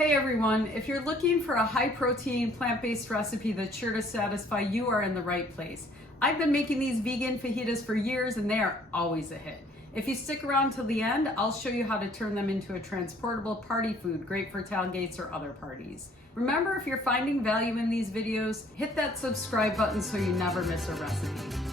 Hey everyone, if you're looking for a high protein, plant-based recipe that's sure to satisfy, you are in the right place. I've been making these vegan fajitas for years and they are always a hit. If you stick around till the end, I'll show you how to turn them into a transportable party food, great for tailgates or other parties. Remember, if you're finding value in these videos, hit that subscribe button so you never miss a recipe.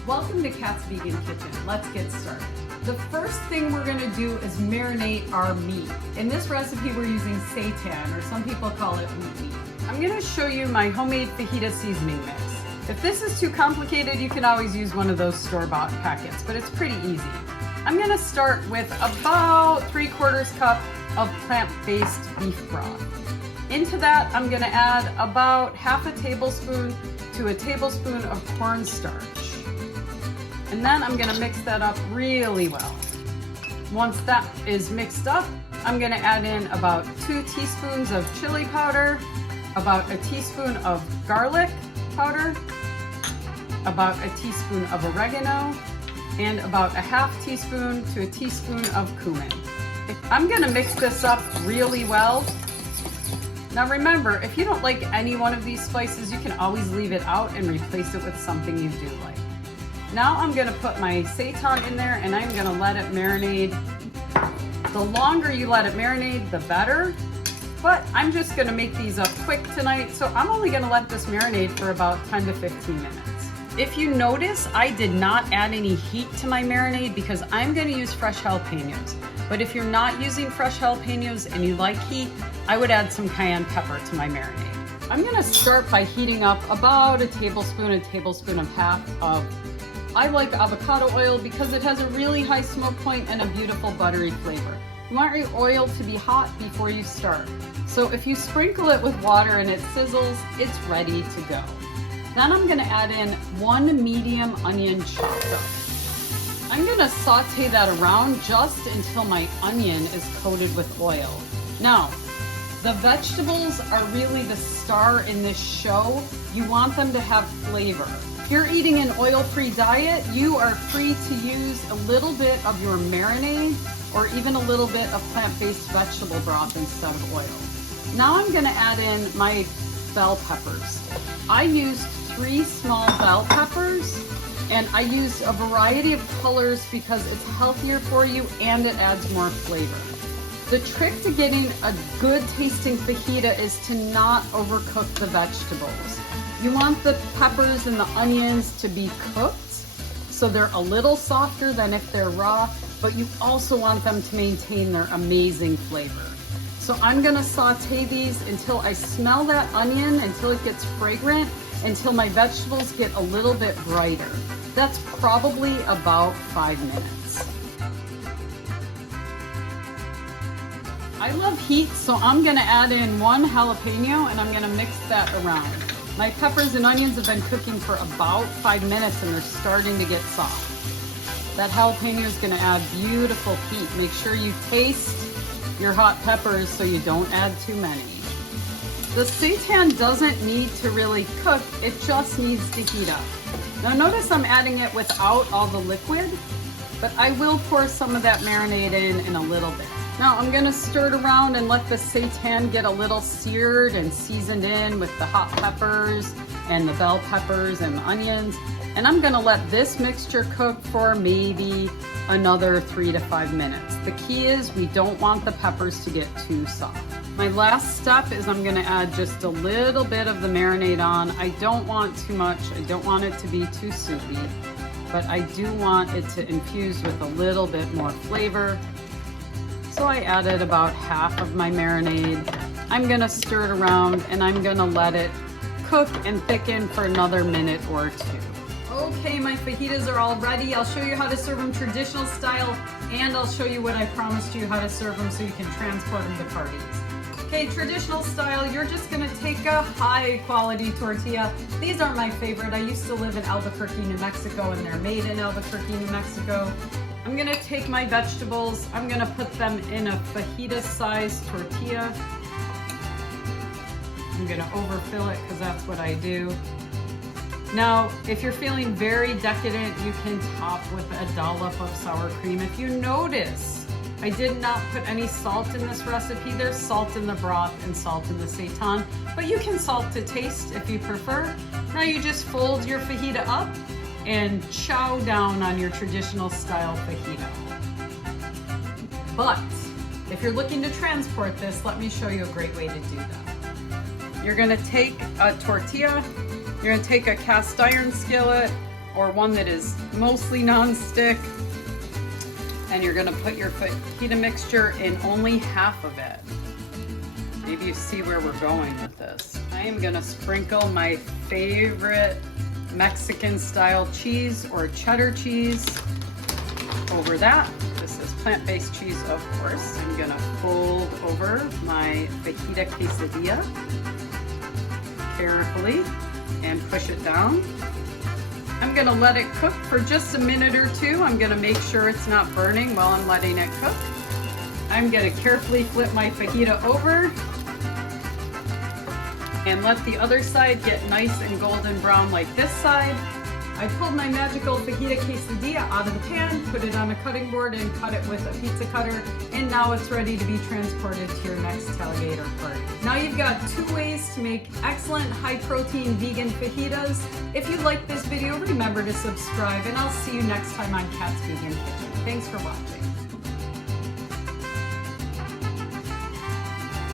Welcome to Kat's Vegan Kitchen. Let's get started. The first thing we're gonna do is marinate our meat. In this recipe, we're using seitan, or some people call it wheat meat. I'm gonna show you my homemade fajita seasoning mix. If this is too complicated, you can always use one of those store-bought packets, but it's pretty easy. I'm gonna start with about 3/4 cup of plant-based beef broth. Into that, I'm gonna add about half a tablespoon to a tablespoon of cornstarch. And then I'm gonna mix that up really well. Once that is mixed up, I'm gonna add in about 2 teaspoons of chili powder, about a teaspoon of garlic powder, about a teaspoon of oregano, and about a half teaspoon to a teaspoon of cumin. I'm gonna mix this up really well. Now remember, if you don't like any one of these spices, you can always leave it out and replace it with something you do like. Now I'm gonna put my seitan in there and I'm gonna let it marinate. The longer you let it marinate, the better. But I'm just gonna make these up quick tonight, so I'm only gonna let this marinate for about 10 to 15 minutes. If you notice, I did not add any heat to my marinade because I'm gonna use fresh jalapenos. But if you're not using fresh jalapenos and you like heat, I would add some cayenne pepper to my marinade. I'm gonna start by heating up about a tablespoon and a half of, I like avocado oil because it has a really high smoke point and a beautiful buttery flavor. You want your oil to be hot before you start. So if you sprinkle it with water and it sizzles, it's ready to go. Then I'm gonna add in 1 medium onion chopped up. I'm gonna saute that around just until my onion is coated with oil. Now, the vegetables are really the star in this show. You want them to have flavor. If you're eating an oil-free diet, you are free to use a little bit of your marinade or even a little bit of plant-based vegetable broth instead of oil. Now I'm gonna add in my bell peppers. I used 3 small bell peppers and I used a variety of colors because it's healthier for you and it adds more flavor. The trick to getting a good tasting fajita is to not overcook the vegetables. You want the peppers and the onions to be cooked so they're a little softer than if they're raw, but you also want them to maintain their amazing flavor. So I'm gonna saute these until I smell that onion, until it gets fragrant, until my vegetables get a little bit brighter. That's probably about 5 minutes. I love heat, so I'm gonna add in 1 jalapeno and I'm gonna mix that around. My peppers and onions have been cooking for about 5 minutes and they're starting to get soft. That jalapeno is gonna add beautiful heat. Make sure you taste your hot peppers so you don't add too many. The seitan doesn't need to really cook, it just needs to heat up. Now notice I'm adding it without all the liquid, but I will pour some of that marinade in a little bit. Now I'm gonna stir it around and let the seitan get a little seared and seasoned in with the hot peppers and the bell peppers and the onions. And I'm gonna let this mixture cook for maybe another 3 to 5 minutes. The key is we don't want the peppers to get too soft. My last step is I'm gonna add just a little bit of the marinade on. I don't want too much. I don't want it to be too soupy, but I do want it to infuse with a little bit more flavor. So I added about half of my marinade. I'm gonna stir it around and I'm gonna let it cook and thicken for another minute or 2. Okay, my fajitas are all ready. I'll show you how to serve them traditional style and I'll show you what I promised you how to serve them so you can transport them to parties. Okay, traditional style, you're just gonna take a high quality tortilla. These are my favorite. I used to live in Albuquerque, New Mexico, and they're made in Albuquerque, New Mexico. I'm gonna take my vegetables, I'm gonna put them in a fajita sized tortilla. I'm gonna overfill it because that's what I do. Now, if you're feeling very decadent, you can top with a dollop of sour cream. If you notice, I did not put any salt in this recipe. There's salt in the broth and salt in the seitan, but you can salt to taste if you prefer. Now you just fold your fajita up and chow down on your traditional style fajita. But if you're looking to transport this, let me show you a great way to do that. You're gonna take a tortilla, you're gonna take a cast iron skillet or one that is mostly non-stick, and you're gonna put your fajita mixture in only half of it. Maybe you see where we're going with this. I am gonna sprinkle my favorite Mexican style cheese or cheddar cheese over that. This is plant-based cheese, of course. I'm gonna fold over my fajita quesadilla carefully and push it down. I'm gonna let it cook for just a minute or two. I'm gonna make sure it's not burning while I'm letting it cook. I'm gonna carefully flip my fajita over and let the other side get nice and golden brown like this side. I pulled my magical fajita quesadilla out of the pan, put it on a cutting board and cut it with a pizza cutter, and now it's ready to be transported to your next tailgater party. Now you've got 2 ways to make excellent high-protein vegan fajitas. If you like this video, remember to subscribe, and I'll see you next time on Kat's Vegan Kitchen. Thanks for watching.